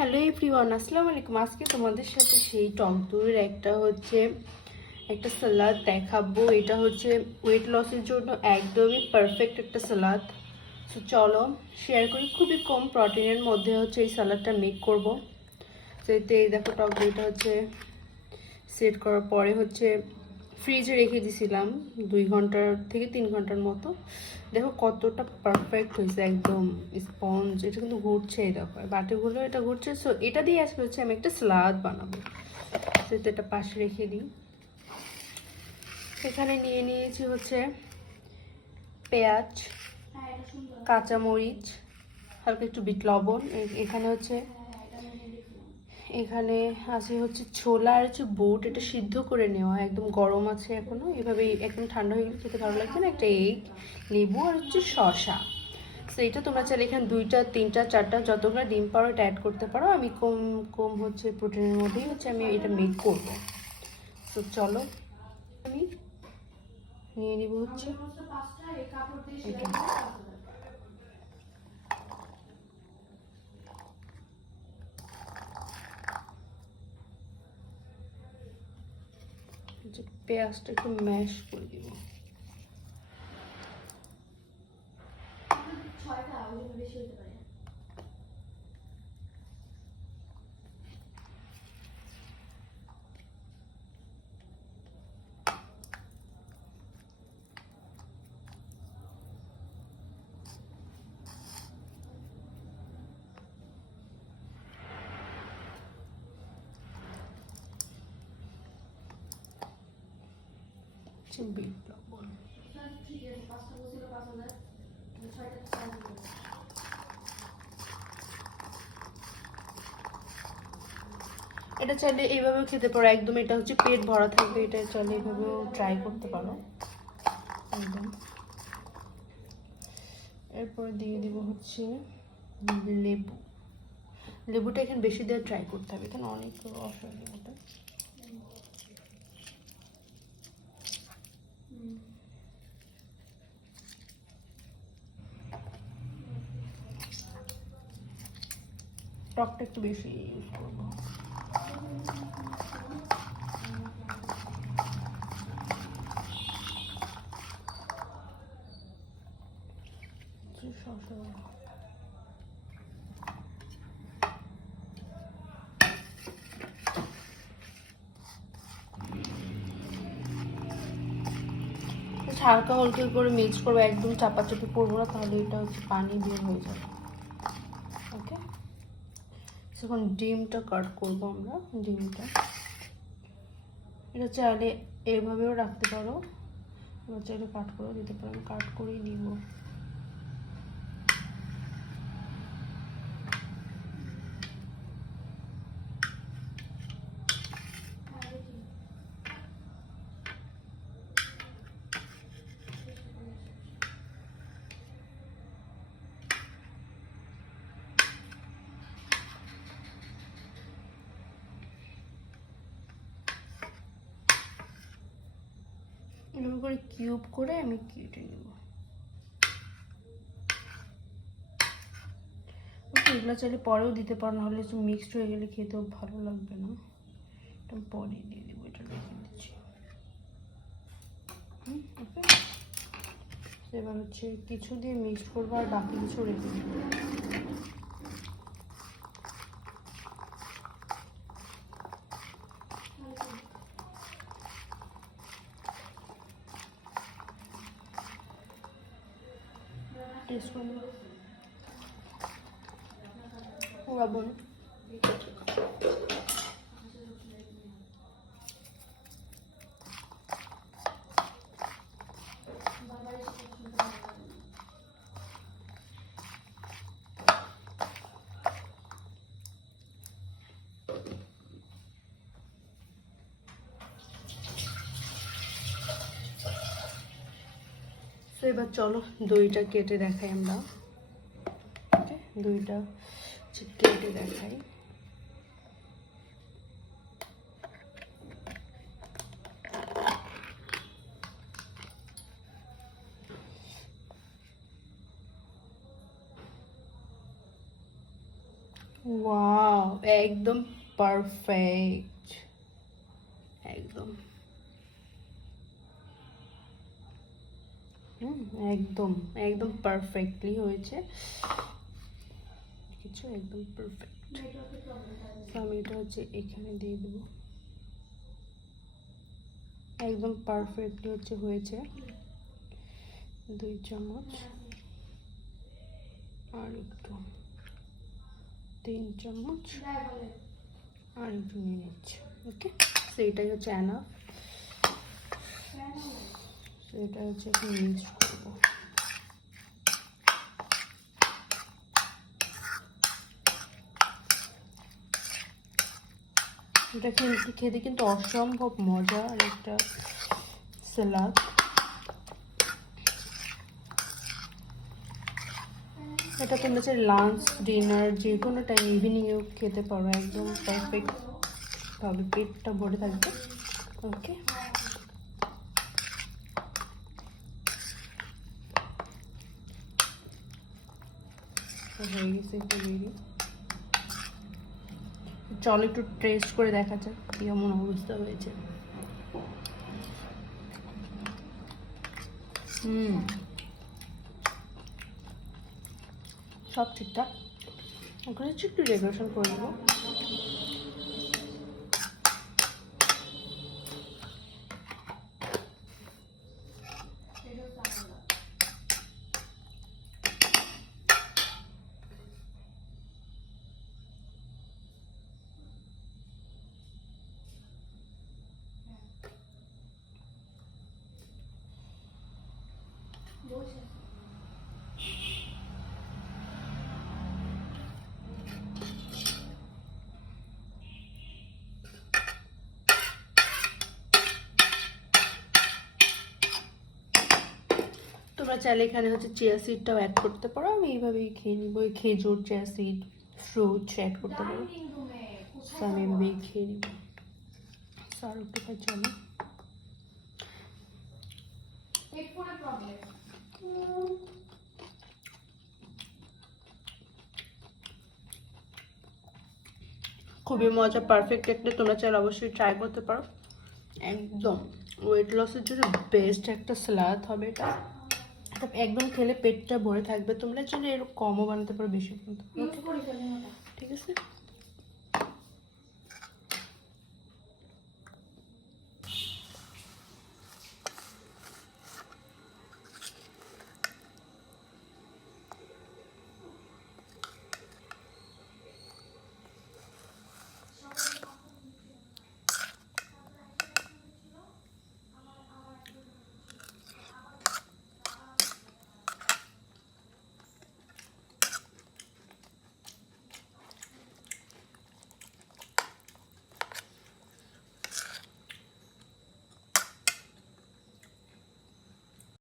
Hello everyone, আসসালামু আলাইকুম। আজকে তোমাদের সাথে সেই টক দইয়ের একটা সালাদ দেখাবো। এটা হচ্ছে ওয়েট লসের জন্য একদমই পারফেক্ট একটা সালাদ। তো চলো শেয়ার করি। খুবই কম প্রোটিনের মধ্যে হচ্ছে এই সালাদটা মেক করব। তো এতে দেখো টক দইটা হচ্ছে সেট করার পরে হচ্ছে ফ্রিজে রেখে দিয়েছিলাম 2 ঘন্টা থেকে 3 ঘন্টার মতো। দেখো কতটা পারফেক্ট হয়েছে, একদম স্পঞ্জ। এটা কিন্তু ঘুরছে, এই দেখো বাটিগুলো এটা ঘুরছে। সো এটা দিয়ে আজকে হচ্ছে আমি একটা সালাদ বানাবো। সেটা এটা পাশে রেখে দিই। এখানে নিয়ে নিয়েছি হচ্ছে পেঁয়াজ, কাঁচামরিচ, হালকা একটু বিট লবণ। এখানে আছে হচ্ছে ছোলা আর হচ্ছে বুট। এটা সিদ্ধ করে নেওয়া, একদম গরম আছে এখনো। এভাবে একদম ঠান্ডা হয়ে গেলে খেতে ভালো লাগবে না। একটা এগ, লেবু আর হচ্ছে শসা। তো এটা তোমরা চাইলে এখানে 2টা 3টা 4টা যতগুলো ডিম পারো এটা অ্যাড করতে পারো। আমি কম কম হচ্ছে প্রোটিনের মধ্যেই হচ্ছে আমি এটা মেক করবো। তো চলো আমি নিয়ে নিব হচ্ছে এটা। পেঁয়াজটা একটু ম্যাশ করে দিব। বিট লবণ, এটা চাইলে এইভাবেও খেতে পারো। একদম এটা হচ্ছে পেট ভরা থাকবে, এটা চাইলে এইভাবেও ট্রাই করতে পারো একদম। এরপর দিয়ে দিব হচ্ছে লেবু। লেবুটা এখানে বেশি দিয়ে ট্রাই করতে হবে, এখানে অনেক রস হয় লেবুটা। টকটা একটু বেশি ইউজ করবো। হালকা হলকা করে মিক্স করবো, একদম চাপাচাপি করবো না, তাহলে এটা হচ্ছে পানি বের হয়ে যাবে। ওকে, এখন ডিমটা কাট করবো আমরা। ডিমটা এটা চাইলে এভাবেও রাখতে পারো, এবার চাইলে কাট করেও দিতে পারো। আমি কাট করেই নিব। এভাবে করে কিউব করে আমি কেটে নেব। ওকে, এগুলো চাইলে পরেও দিতে পারো, নাহলে একটু মিক্সড হয়ে গেলে খেতেও ভালো লাগবে না। এটা পরে দিয়ে দেবো, এটা রেখে দিচ্ছি। ওকে, এবার হচ্ছে কিছু দিয়ে মিক্সড করবো আর বাকি কিছু রেখে দেবো। টেস্ট করবো লবণ। তো এবার চলো দইটা কেটে দেখাই আমরা। দইটা কেটে দেখাই। ওয়াও, একদম পারফেক্ট, একদম একদম একদম পারফেক্টলি হয়েছে কিছু, একদম পারফেক্ট। আমি এটা হচ্ছে এখানে দিয়ে দেবো, একদম পারফেক্টলি হচ্ছে হয়েছে। 2 চামচ আর একটু, 3 চামচ আর একটু নিয়ে নিচ্ছি। ওকে, সেইটাই হচ্ছে এনাফ। সেটা হচ্ছে এখন মিক্স করবো। এটা কিন্তু খেতে কিন্তু অসম্ভব মজা আর একটা সালাদ। এটা তোমরা হচ্ছে লাঞ্চ, ডিনার যে কোনো টাইম, ইভিনিংয়েও খেতে পারো, একদম পারফেক্ট ভাবে পেটটা ভরে থাকবে। ওকে, হয়ে গেছে একটু রেডি। চলো একটু টেস্ট করে দেখা যাক কেমন অবস্থা হয়েছে। সব ঠিকঠাক। এখন হচ্ছে একটু ডেকোরেশন করে দেবো। তোমরা চাইলে এখানে হচ্ছে চিয়া সিডটাও অ্যাড করতে পারো। আমি এইভাবেই খেয়ে নিব, খেজুর, চিয়া সিড, ফ্রুটস অ্যাড করতে পারো। আমি এইভাবেই খেয়ে নিব। আর একটু খাই, চলো। খুবই মজা, পারফেক্ট একটা। তোমরা চাইলে অবশ্যই ট্রাই করতে পারো। একদম ওয়েট লসের জন্য বেস্ট একটা সালাদ হবে এটা। একদম খেলে পেটটা ভরে থাকবে। তোমরা চাইলে এরকম কমও বানাতে পারো, বেশি। ঠিক আছে।